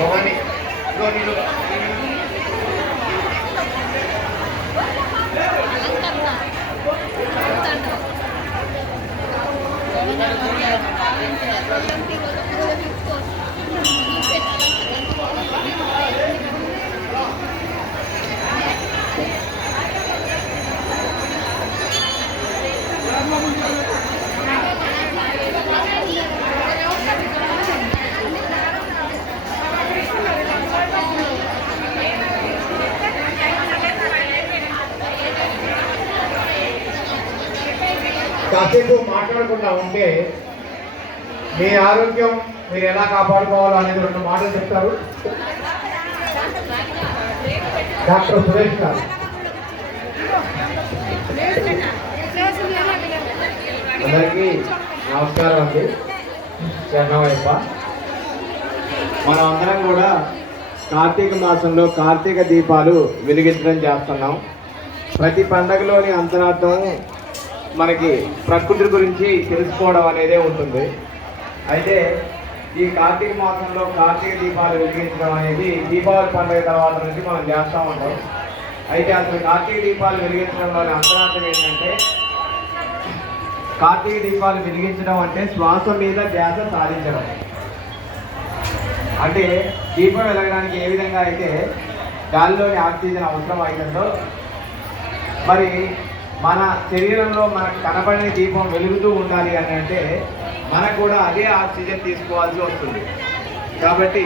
Bawa nih. Lu nih lu. కాసేపు మాట్లాడకుండా ఉంటే మీ ఆరోగ్యం మీరు ఎలా కాపాడుకోవాలో అనేది రెండు మాటలు చెప్తారు. డాక్టర్ సురేష్ గారు. అందరికీ నమస్కారం అండి. చెన్నవైప మనం అందరం కూడా కార్తీక మాసంలో కార్తీక దీపాలు వెలిగించడం చేస్తున్నాం. ప్రతి పండగలోని అంతరార్థం మనకి ప్రకృతి గురించి తెలుసుకోవడం అనేదే ఉంటుంది. అయితే ఈ కార్తీక మాసంలో కార్తీక దీపాలు వెలిగించడం అనేది దీపావళి పండుగ తర్వాత నుంచి మనం చేస్తూ ఉంటాం. అయితే అసలు కార్తీక దీపాలు వెలిగించడంలోని అంతరార్థం ఏంటంటే కార్తీక దీపాలు వెలిగించడం అంటే శ్వాస మీద ధ్యాస సాధించడం. అంటే దీపం వెలగడానికి ఏ విధంగా అయితే గాలిలోని ఆక్సిజన్ అవసరం అవుతుందో మరి మన శరీరంలో మనకు కనబడిన దీపం వెలుగుతూ ఉండాలి అని అంటే మనకు కూడా అదే ఆక్సిజన్ తీసుకోవాల్సి వస్తుంది. కాబట్టి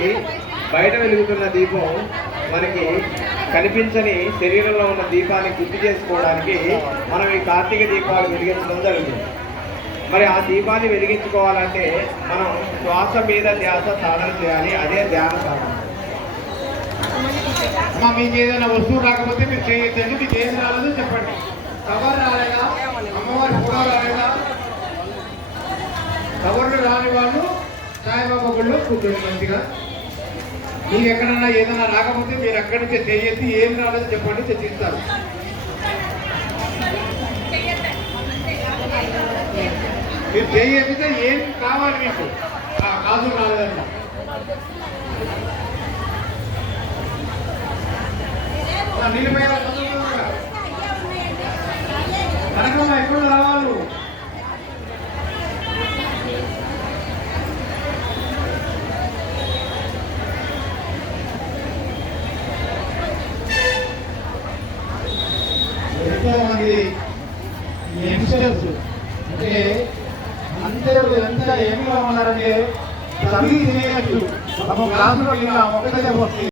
బయట వెలుగుతున్న దీపం మనకి కనిపించని శరీరంలో ఉన్న దీపాన్ని గుర్తు చేసుకోవడానికి మనం ఈ కార్తీక దీపాలు వెలిగించడం జరుగుతుంది. మరి ఆ దీపాన్ని వెలిగించుకోవాలంటే మనం శ్వాస మీద ధ్యాస సాధన చేయాలి అదే ధ్యాన సాధన. మీకు ఏదైనా వస్తువు రాకపోతే మీరు చేయొద్దండి మీకు ఏది రాలేదో చెప్పండి. కవర్ రాలేదా? అమ్మవారి ఫోటో రాలేదా? కవర్లు రాని వాళ్ళు సాయిబాబా గుళ్ళో కూర్చోండి మంచిగా. మీకు ఎక్కడన్నా ఏదైనా రాకపోతే మీరు అక్కడి నుంచి చేయొద్ది ఏం రాలేదో చెప్పండి తెచ్చిస్తారు. మీరు చేయొద్దితే ఏం కావాలి మీకు? కాదు రాలేదన్నా నిలిపోయిన కనకమ్మ ఎక్కడ రావాలి? ఎంతో యంగ్స్టర్స్ అంటే అందరూ ఎంత ఏమిగా ఉన్నారంటే చదివి తినేయచ్చు క్లాసులో ఇలా ఒకటే వస్తుంది